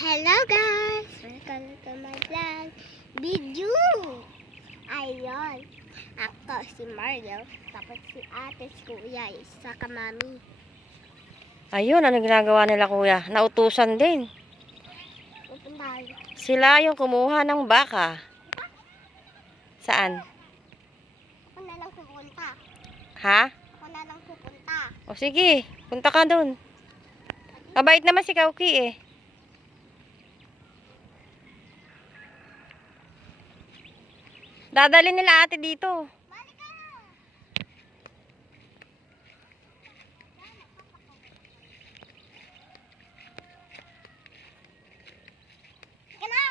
Hello guys! Welcome to my vlog video! Ayun, ako si Mario, tapos si ate, si kuya, isa ka mami. Ayun, ano ginagawa nila kuya? Nautusan din. Pupunta tayo. Sila yung kumuha ng baka. Saan? Ako na lang pupunta. Ha? Ako na lang pupunta. O sige, punta ka dun. Mabait naman si Kauki eh. Dadalhin nila ate dito. Balik ka na! Ka na!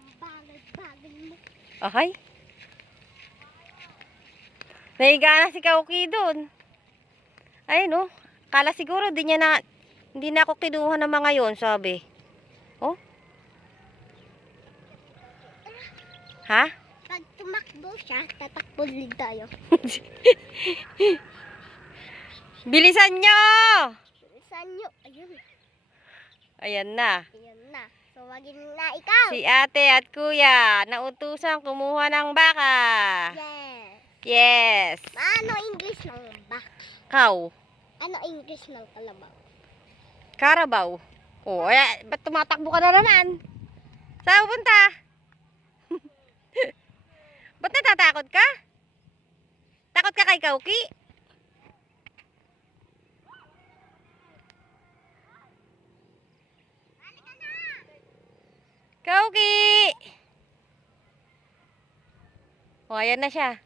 Ang bagay-bagay mo. Okay. Nahiga na si Kauki dun. Ayun oh. Kala siguro hindi na ako kinuha ng mga yon, sabi. Oh. Ha? Pag tumakbo siya, tatakbo din tayo. Bilisan nyo! Saan nyo? Ayun. Ayan na. Ayan na. So, wagin na ikaw. Si ate at kuya, nautusan kumuha ng baka. Yes. Yes. Ano English ng bak? Cow. Ano English ng kalabaw? Carabao. Oh, ay, ba't tumatakbo ka na naman? Saan pupunta? Ba't natatakot ka? Takot ka kay Kauki? Kauki! O, ayan na siya.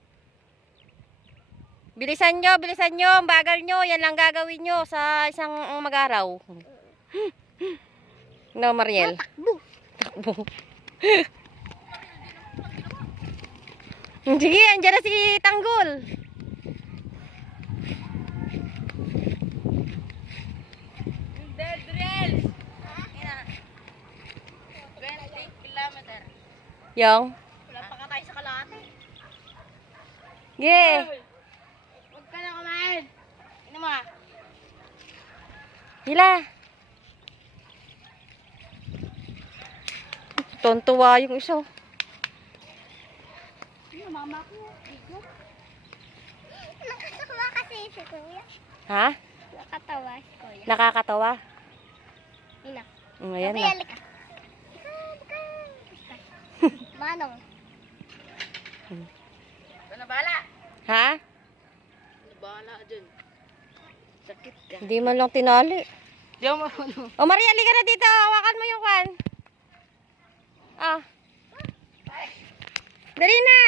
Bilisan nyo, ang bagal nyo. Yan lang gagawin nyo sa isang mag-araw. No, Mariel. Takbo. Takbo. Sige, andyan na si Tanggol. Dead rails. 20 kilometer. Yung? Wala pa ka tayo sa kalahati. Yeah. Huwag ka na kumain. Ano mo? Hila. Tontuwa yung isa. Ano, mama ko? Bigo. Nakatawa kasi si kuya. Ha? Nakatawa si kuya. Nakakatawa. Ina. Ayan Kuya, na. halika. Manong. Ano bala? Ha? Ano bala dyan? Sakit ka. Hindi man lang tinali. Di ako marunong. O Maria, halika na dito. Hawakan mo yung kwan. Ah. Dali na.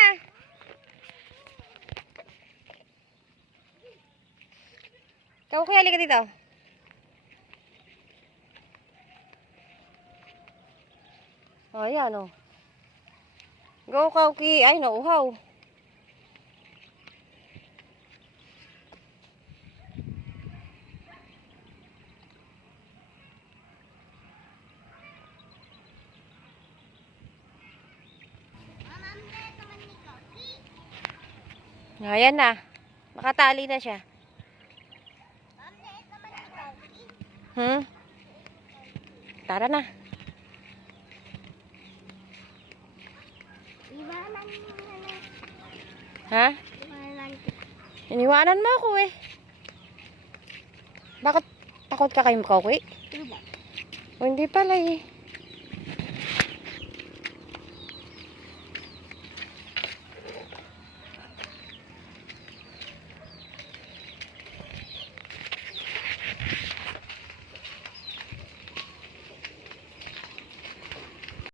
Ikaw kuya, halika dito. O, ayan o. Go, Kauki. Ay, nauhaw. Ayan na. Nakatali na siya. Tara na. Iwanan mo na. Ha? Iwanan. Iniwanan mo ako eh. Bakit takot ka kay Kauki? Diba? O hindi pala eh.